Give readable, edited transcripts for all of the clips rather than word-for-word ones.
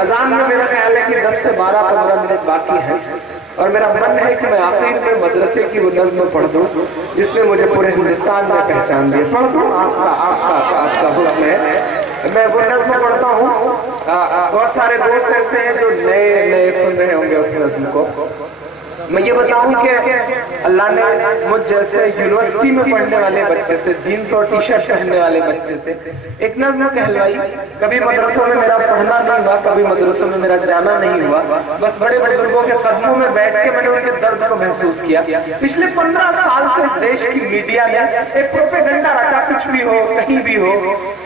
اذان میں میرا خیال ہے کہ 10 سے 12-15 منٹ باقی ہیں، اور میرا من ہے کہ میں آخر میں مدرسے کی وہ نظم پڑھ دوں جس نے مجھے پورے ہندوستان میں پہچان دیا. پڑھ دوں؟ آپ کا حکم ہے. میں وہ نظم پڑھتا ہوں. بہت سارے دوست ایسے ہیں جو نئے سن رہے ہوں گے اس نظم کو. میں یہ بتاؤں کہ اللہ نے مجھ جیسے یونیورسٹی میں پڑھنے والے بچے سے، جینس اور ٹی شرٹ پہننے والے بچے سے ایک نظم کہلوائی. کبھی مدرسوں میں میرا پڑھنا نہیں ہوا، کبھی مدرسوں میں میرا جانا نہیں ہوا، بس بڑے بزرگوں کے قدموں میں بیٹھ کے میں نے ان کے درد کو محسوس کیا. پچھلے 15 سال سے اس دیش کی میڈیا نے ایک پروپیگنڈا رکھا، کچھ بھی ہو کہیں بھی ہو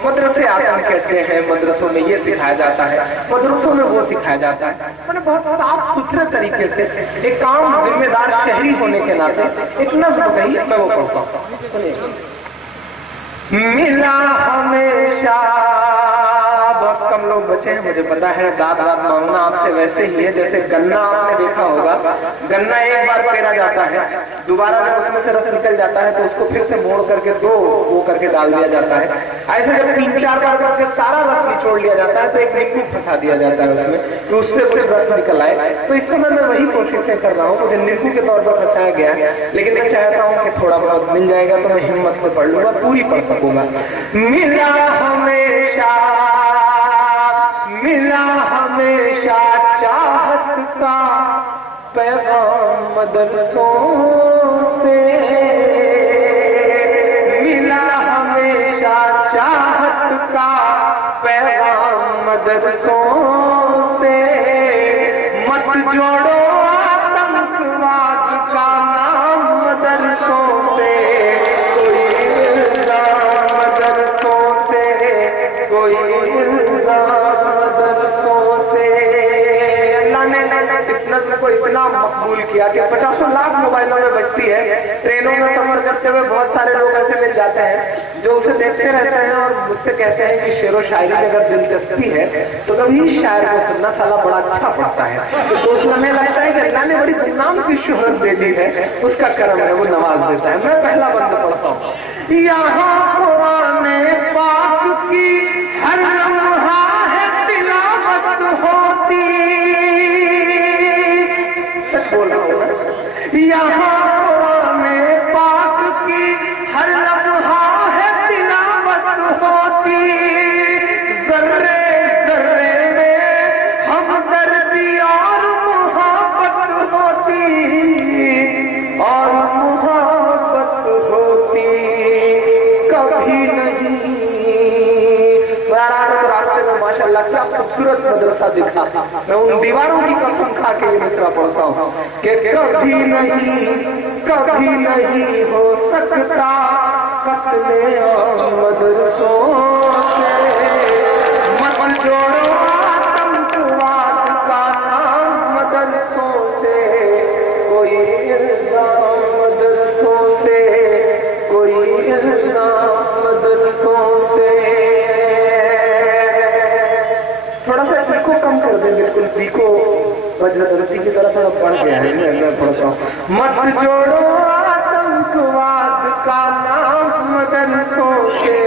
مدرسے آتن کہتے ہیں، مدرسوں میں یہ سکھایا جاتا ہے، مدرسوں میں وہ سکھایا جاتا ہے. میں نے بہت صاف ستھرے طریقے سے ایک کام ذمہ دار شہری ہونے کے ناطے ایک نظم کہی، میں وہ پڑھتا ہوں. ملا ہمیشہ، بہت کم لوگ بچے ہیں مجھے پتا ہے، داد مانگنا آپ سے ویسے ہی ہے جیسے گنا آپ نے دیکھا ہوگا. گنا ایک بار پیرا جاتا ہے، دوبارہ جب اس میں سے رس نکل جاتا ہے تو اس کو پھر سے موڑ کر کے وہ کر کے ڈال دیا جاتا ہے. ایسے جب 3-4 بار کر کے سارا رس نچوڑ لیا جاتا ہے تو ایک نیمبو پھنسا دیا جاتا ہے اس میں کہ اس سے کچھ رس نکل آئے. تو اس سمے میں وہی کوششیں کر رہا ہوں. مجھے نیمبو کے طور پر پھنسایا گیا ہے، لیکن میں چاہتا ہوں کہ تھوڑا بہت مل جائے گا تو میں ہمت سے پڑھ لوں گا، پوری پڑھ سکوں گا. ملا ہمیشہ، ملا ہمیشہ چاہت کا پیغام مدرسوں سے، ملا ہمیشہ چاہت کا پیغام مدرسوں سے. مت جوڑو آتنکواد کا نام مدرسوں سے، کوئی الزام مدرسوں سے، کوئی الزام مدرسوں سے. اللہ نے اس نظم کو اتنا مقبول کیا کہ 50 لاکھ موبائلوں میں بجتی ہے. ٹرینوں میں سفر کرتے ہوئے بہت سارے لوگ ایسے مل جاتے ہیں جو اسے دیکھتے رہتے ہیں اور مجھ سے کہتے ہیں کہ شعر و شاعری میں اگر دلچسپی ہے تو کبھی شاعر کو سننا سالا بڑا اچھا پڑتا ہے. تو دوست ہمیں لگتا ہے کہ اللہ نے بڑی نام کی شہرت دے دی ہے، اس کا کرم ہے، وہ نواز دیتا ہے. میں پہلا بند پڑھتا ہوں. یہاں قرآن پاک کی ہر لمحہ ہے تلاوت ہوتی، سچ بول رہا ہوں. یہاں قرآن پاک کی ہر لمحہ ہے تلاوت ہوتی، ذرے ذرے میں ہمدردی اور محبت ہوتی، اور محبت ہوتی کبھی نہیں. راستے میں ماشاء اللہ کیا خوبصورت مدرسہ دکھا. میں ان دیواروں کی قسم کھا کے یہ مصرع پڑھتا ہوں کہ کبھی نہیں ہو سکتا قتل مدرسوں سے. مت جوڑو آتنکواد کا نام مدرسوں سے، کوئی الزام مدرسوں سے، کوئی الزام مدرسوں سے. تھوڑا سا بیکو کم کر دیں، بالکل بیکو وجرتی کی طرح تھوڑا بڑھ گیا ہے. میں پڑھتا ہوں. مت جوڑو آتنکواد کا نام مدرسوں سے،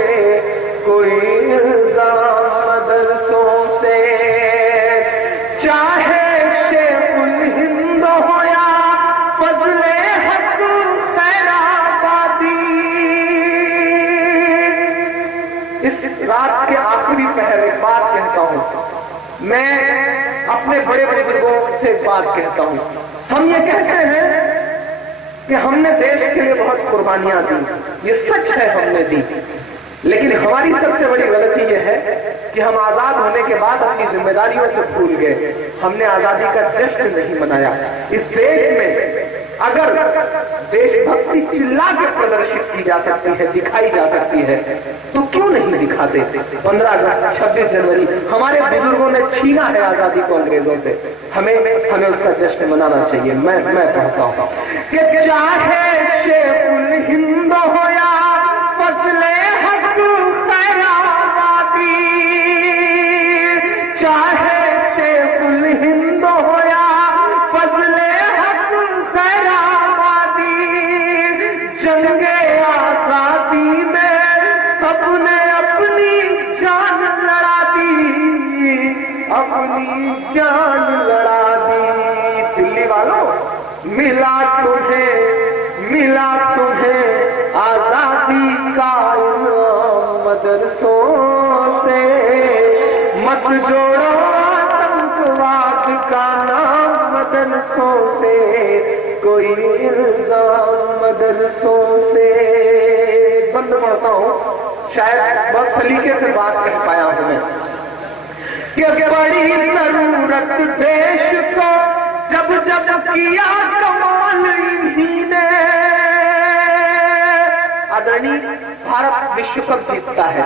کوئی الزام مدرسوں سے. چاہے شیخ الہند ہو یا فضل حق خیر آبادی، اس رات کے آخری پہر ایک بات کہتا ہوں. میں اپنے بڑے بزرگوں سے ایک بات کہتا ہوں. ہم یہ کہتے ہیں کہ ہم نے دیش کے لیے بہت قربانیاں دی، یہ سچ ہے ہم نے دی، لیکن ہماری سب سے بڑی غلطی یہ ہے کہ ہم آزاد ہونے کے بعد اپنی ذمہ داریوں سے بھول گئے. ہم نے آزادی کا جشن نہیں منایا. اس دیش میں اگر دیش بھکتی چلا کے پردرشت کی جا سکتی ہے، دکھائی جا سکتی ہے، تو کیوں نہیں دکھاتے؟ 15 اگست 26 جنوری ہمارے بزرگوں نے چھینا ہے آزادی کو انگریزوں سے. ہمیں اس کا جشن منانا چاہیے. میں کہتا ہوں کہ چاہے شیخ الہند ہو یا فضل حق خیر آبادی، چاہے شیخ الہند ہو یا فضل حق خیر آبادی، جنگ آزادی میں سب نے اپنی جان لڑا دی، اب अपनी जान लड़ा दी। दिल्ली वालों, मिला तुम्हें आजादी का इनाम मदरसों से, मत जोड़ो आतंकवाद का नाम मदरसों से, कोई इल्जाम मदरसों से। बंद पढ़ता हूँ, शायद बहुत सलीके से बात कर पाया हूं मैं। कि बड़ी जरूरत देश को जब जब किया कमाल इन्हीं ने। आदरणीय, भारत विश्व कप जीतता है,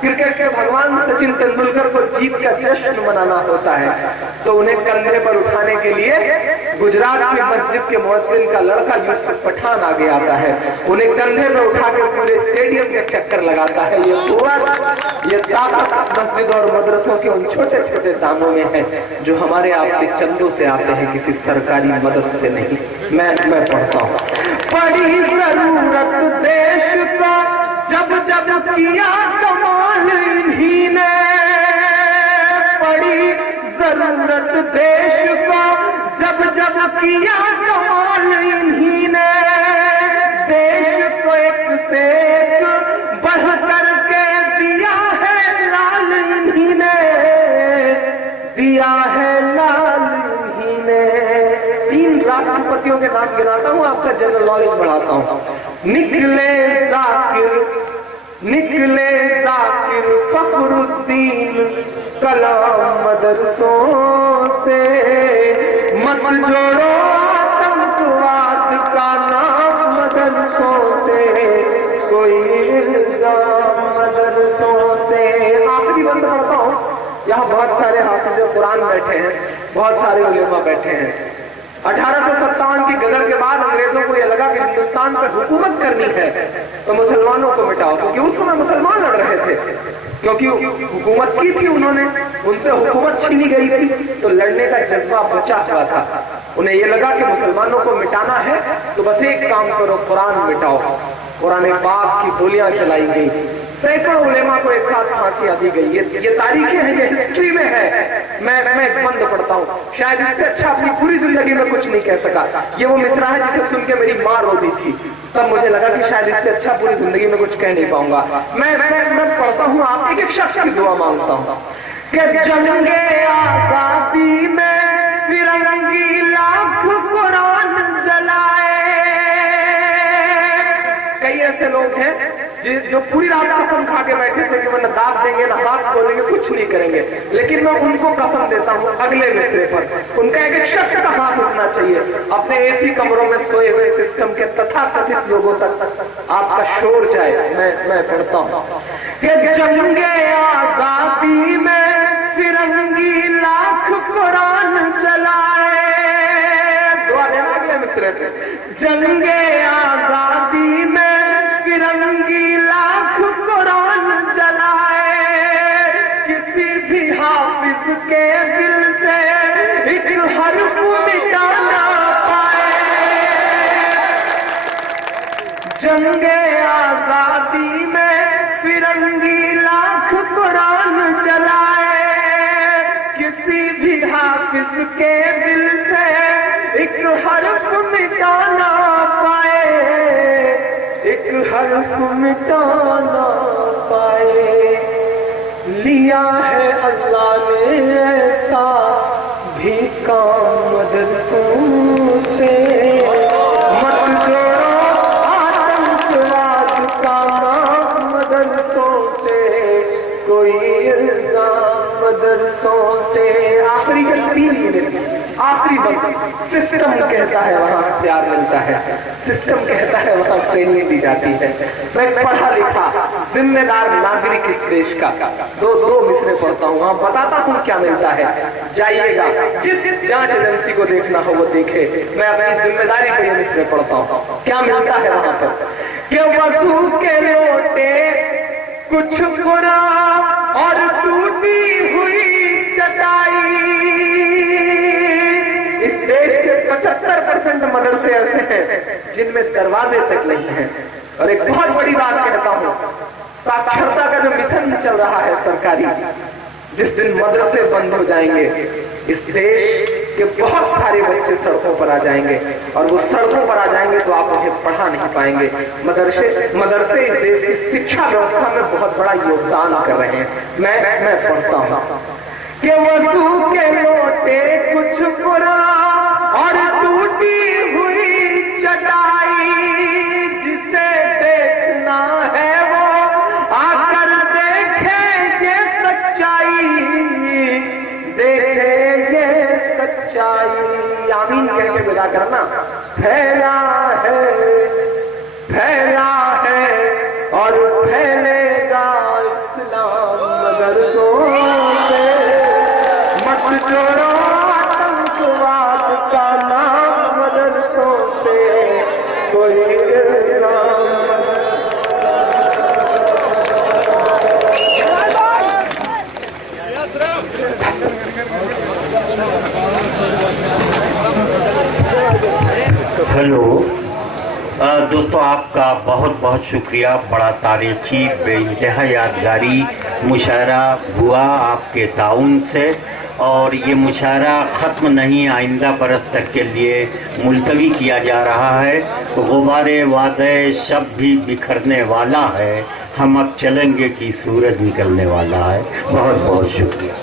क्रिकेट के भगवान सचिन तेंदुलकर को जीत का जश्न मनाना होता है, तो उन्हें कंधे पर उठाने के लिए गुजरात की मस्जिद के मुअज्जिन का लड़का यूसुफ पठान आगे आता है, उन्हें कंधे पर उठा के पूरे स्टेडियम के चक्कर लगाता है। ये कुव्वत, ये ताकत मस्जिद और मदरसों के उन छोटे छोटे दानों में है जो हमारे आपके चंदों से आते हैं, किसी सरकारी मदद से नहीं। मैं पढ़ता हूँ, बड़ी जरूरत देश को जब जब किया कमाल इन्हीं ने, बड़ी जरूरत देश को जब जब किया कमाल इन्हीं ने, देश को एक से एक बढ़ करके दिया है लाल इन्हीं ने, दिया है लाल इन्हीं ने। 3 राष्ट्रपतियों के नाम गिनाता हूँ, आपका जनरल नॉलेज बढ़ाता हूँ। निकले जाकिर फखरुद्दीन कलाम मदरसों से, मत जोड़ो आतंकवाद का नाम मदरसों से, कोई इल्जाम मदरसों से। आखिरी बंद करता हूँ, यहाँ बहुत सारे हाफिज़ कुरान बैठे हैं, बहुत सारे उलेमा बैठे हैं। 1857 की गदर के बाद अंग्रेजों को यह लगा कि हिंदुस्तान पर हुकूमत करनी है तो मुसलमानों को मिटाओ, क्योंकि उस समय मुसलमान लड़ रहे थे, क्योंकि हुकूमत की थी उन्होंने, उनसे हुकूमत छीनी गई थी, तो लड़ने का जज्बा बचा हुआ था। उन्हें यह लगा कि मुसलमानों को मिटाना है तो बस एक काम करो, कुरान मिटाओ। कुरान पाक की गोलियां चलाई गई, सैकड़ों उलेमा को एक साथ फांसियां दी गई। ये तारीखें हैं, ये हिस्ट्री में है। मैं एक बंद पढ़ता हूँ, शायद इससे अच्छा अपनी पूरी जिंदगी में कुछ नहीं कह सका। ये वो मिसरा है जिसे सुन के मेरी माँ रोती थी, तब मुझे लगा कि शायद इससे अच्छा पूरी जिंदगी में कुछ कह नहीं पाऊंगा। मैं पढ़ता हूँ, आप एक एक शख्स की दुआ मांगता हूँ कि जंगे आजादी में फिरंगी लाख कुरान जलाए। कई ऐसे लोग हैं जो पूरी रात कसम खा के बैठे थे कि वो न दाब देंगे न हाथ खोलेंगे, कुछ नहीं करेंगे, लेकिन मैं उनको कसम देता हूँ अगले मिसरे पर उनका एक एक शख्स का हाथ उठना चाहिए। अपने एसी कमरों में सोए हुए सिस्टम के तथाकथित लोगों तक आपका शोर जाए। मैं पढ़ता हूँ कि जंगे आजादी में फिरंगी लाख कुरान जलाए। दुआ देना अगले मिसरे पे, जंगे आजादी में फिरंगी लाख कुरान जलाए, किसी भी हाफिज के दिल से एक हर्फ मिटा ना पाए। जंगे आजादी में फिरंगी लाख कुरान जलाए, किसी भी हाफिज के दिल से एक हर्फ मिटा ना पाए, एक हर्फ मिटाना पाए। लिया है अल्लाह ने ऐसा भी काम मदरसों से, मत जोड़ो आतंकवाद का नाम मदरसों से, कोई इल्जाम मदरसों से। आखिरी के 3 मिनट, आखिरी बात, सिस्टम कहता है वहाँ प्यार मिलता है, सिस्टम कहता है वहाँ ट्रेनिंग दी जाती है। मैं पढ़ा लिखा जिम्मेदार नागरिक इस देश का दो मिसरे पढ़ता हूँ, वहाँ बताता हूँ क्या मिलता है। जाइएगा, जिस जांच एजेंसी को देखना हो वो देखे। मैं अपनी जिम्मेदारी पर ये मिसरे पढ़ता हूँ, क्या मिलता है वहाँ पर। कि वजू के लोटे कुछ कुरान और टूटी हुई चटाई। इस देश के 75% मदरसे ऐसे हैं जिनमें दरवाजे तक नहीं हैं। और एक बहुत बड़ी बात कहता हूँ, साक्षरता का जो मिशन चल रहा है सरकारी, जिस दिन मदरसे बंद हो जाएंगे, इस देश के बहुत सारे बच्चे सड़कों पर आ जाएंगे, और वो सड़कों पर आ जाएंगे तो आप उन्हें पढ़ा नहीं पाएंगे। मदरसे इस देश की शिक्षा व्यवस्था में बहुत बड़ा योगदान कर रहे हैं। मैं पढ़ता हूँ कि वज़ू के लोटे कुछ बुरा और टूटी हुई चटाई, जिसे देखना है वो आकर देखे ये सच्चाई, देखे ये सच्चाई। आमीन कह के विदा करना। फैला है और फैलेगा इस्लाम मदरसों से, मत जोड़ो आतंकवाद का नाम मदरसों से, कोई इल्जाम। हेलो दोस्तों, आपका बहुत बहुत शुक्रिया। बड़ा तारीखी बेइंतहा यादगारी मुशायरा हुआ आपके ताउन से, और ये मुशायरा ख़त्म नहीं, आइंदा बरस तक के लिए मुलतवी किया जा रहा है। गुबारे वादे शब भी बिखरने वाला है, हम अब चलेंगे कि सूरज निकलने वाला है। बहुत बहुत शुक्रिया।